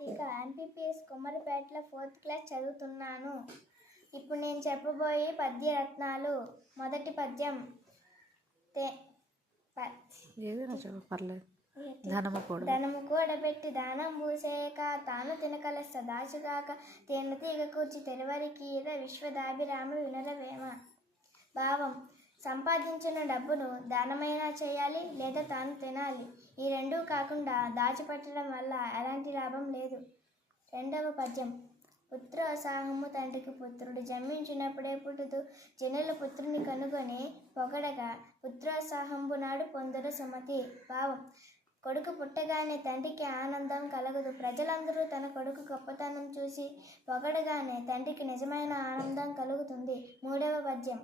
Karthika, MPPS కుమ్మరిపేటలో 4th class చదువుతున్నాను. ఇప్పుడు నేను చెప్పబోయే పద్య రత్నాలు. మొదటి పద్యం. ధనము కూడబెట్టి దానం పూసేక తాను తినకలస్త దాచుగాక తేన తీగ కూర్చి తెరవరికి విశ్వదాభిరామ వినరవేమ. భావం: సంపాదించిన డబ్బును దానమైనా చేయాలి లేదా తాను తినాలి. ఈ రెండూ కాకుండా దాచిపెట్టడం వల్ల ఎలాంటి లాభం లేదు. రెండవ పద్యం. పుత్రోత్సాహము తండ్రికి పుత్రుడు జన్మించినప్పుడే పుట్టుతూ జనుల పుత్రుని కనుగొని పొగడగా పుత్రోత్సాహంబు నాడు పొందరు సుమతి. భావం: కొడుకు పుట్టగానే తండ్రికి ఆనందం కలగదు. ప్రజలందరూ తన కొడుకు గొప్పతనం చూసి పొగడగానే తండ్రికి నిజమైన ఆనందం కలుగుతుంది. మూడవ పద్యం.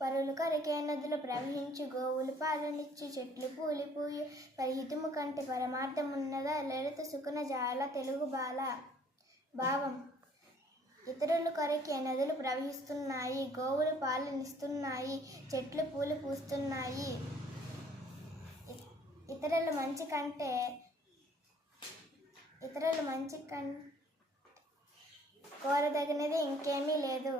పరులు కొరికే నదులు ప్రవహించి గోవులు పాలనిచ్చి చెట్లు పూలిపూయి పరిహితము కంటే పరమార్థమున్నదా లలిత సుకున జాల తెలుగు బాల. భావం: ఇతరులు కొరికే నదులు ప్రవహిస్తున్నాయి, గోవులు పాలనిస్తున్నాయి, చెట్లు పూలు పూస్తున్నాయి. ఇతరుల మంచి కంటే కోరదగినది ఇంకేమీ లేదు.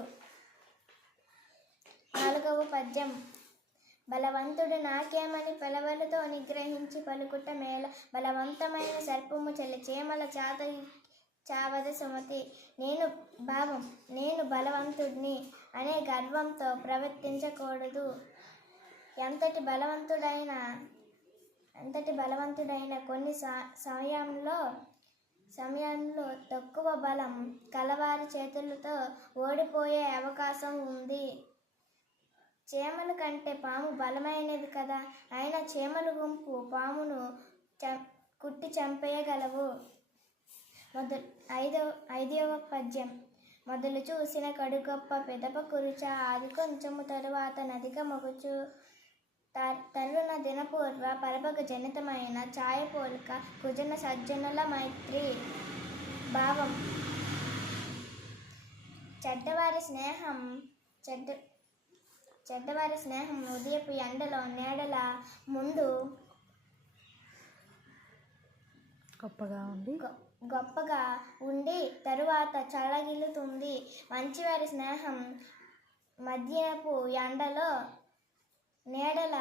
నాలుగవ పద్యం. బలవంతుడు నాకేమని పిలవలతో నిగ్రహించి పలుకుట మేల బలవంతమైన సర్పము చెలి చేమల చాత చావద సుమతి. నేను బలవంతుడిని అనే గర్వంతో ప్రవర్తించకూడదు. ఎంతటి బలవంతుడైనా కొన్ని సమయంలో తక్కువ బలం కలవారి చేతులతో ఓడిపోయే అవకాశం ఉంది. చీమల కంటే పాము బలమైనది కదా, అయినా చీమల గుంపు పామును కుట్టి చంపేయగలవు. ఐదవ పద్యం. మొదలు చూసిన కడుగొప్ప పెదప కురుచ ఆది కొంచెము తరువాత నదిక మొగుచు తరుణ దినపూర్వ పరభగ జనితమైన ఛాయపోలిక కుజన సజ్జనుల మైత్రి. భావం: చెడ్డవారి స్నేహం ఉదయపు ఎండలో నీడల ముందు గొప్పగా ఉండి తరువాత చల్లగిల్లుతుంది. మంచివారి స్నేహం మధ్యపు ఎండలో నీడల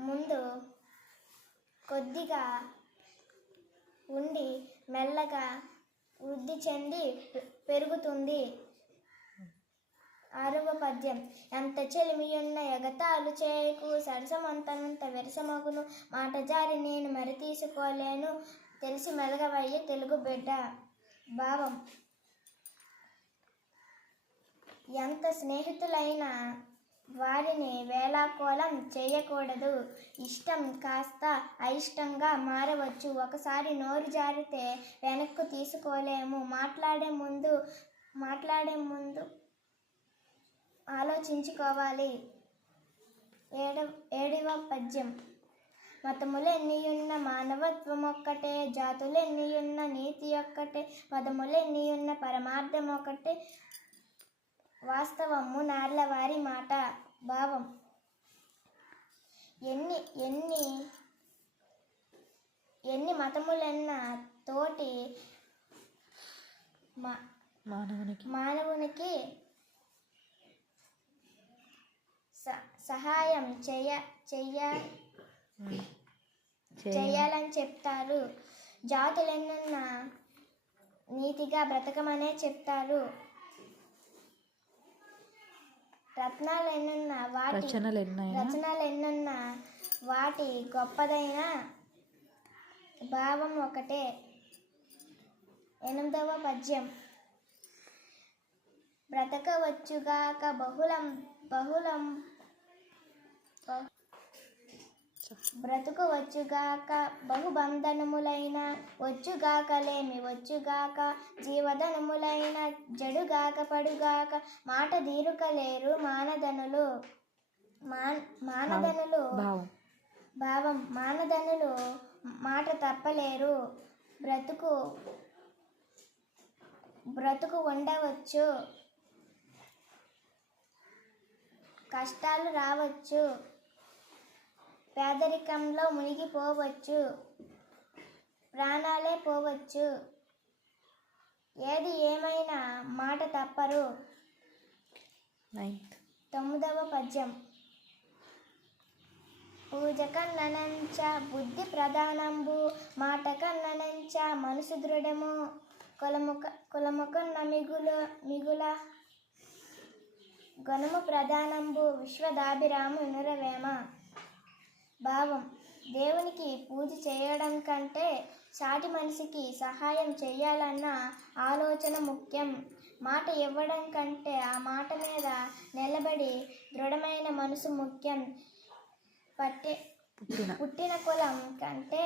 ముందు కొద్దిగా ఉండి మెల్లగా వృద్ధి చెంది పెరుగుతుంది. ఆరవ పద్యం. ఎంత చెలిమియున్న ఎగతాలు చేయకు సరసమంతనంత విరసమగును మాట జారి నేను మరి తీసుకోలేను తెలిసి మెలగవయ్య తెలుగు బిడ్డ. భావం: ఎంత స్నేహితులైనా వారిని వేలాకోలం చేయకూడదు. ఇష్టం కాస్త అయిష్టంగా మారవచ్చు. ఒకసారి నోరు జారితే వెనక్కు తీసుకోలేము. మాట్లాడే ముందు ఆలోచించుకోవాలి. ఏడవ పద్యం. మతములెన్నియున్న మానవత్వమొక్కటే, జాతులెన్నియున్న నీతి ఒక్కటే, పదములెన్నియున్న పరమార్థమొక్కటే, వాస్తవము నార్లవారి మాట. భావం: ఎన్ని మతములెన్న తోటి మానవునికి సహాయం చేయాలని చెప్తారు. జాతులెన్నున్న నీతిగా బ్రతకమనే చెప్తారు. రచనలెన్నున్న వాటి గొప్పదైన భావం ఒకటే. ఎనిమిదవ పద్యం. బ్రతకవచ్చుగాక బ్రతుకువచ్చుగాక బహుబంధనములైన వచ్చుగాకలేమి వచ్చుగాక జీవధనములైన జడుగాక పడుగాక మాట దీరుకలేరు మానధనులు. భావం: మానధనులు మాట తప్పలేరు. బ్రతుకు ఉండవచ్చు, కష్టాలు రావచ్చు, పేదరికంలో మునిగిపోవచ్చు, ప్రాణాలే రాకపోవచ్చు. ఏది ఏమైనా మాట తప్పరు. 9వ పద్యం. పూజ కన్ననంచ బుద్ధి ప్రధానంబు, మాట కన్ననంచ మనసు దృఢము, కులము కన్న మిగుల గణము ప్రధానంబు, విశ్వదాభిరాము వినురవేమ. భావం: దేవునికి పూజ చేయడం కంటే సాటి మనిషికి సహాయం చేయాలన్న ఆలోచన ముఖ్యం. మాట ఇవ్వడం కంటే ఆ మాట మీద నిలబడి దృఢమైన మనసు ముఖ్యం. పుట్టిన కులం కంటే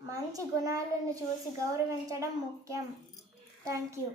మంచి గుణాలను చూసి గౌరవించడం ముఖ్యం. Thank you.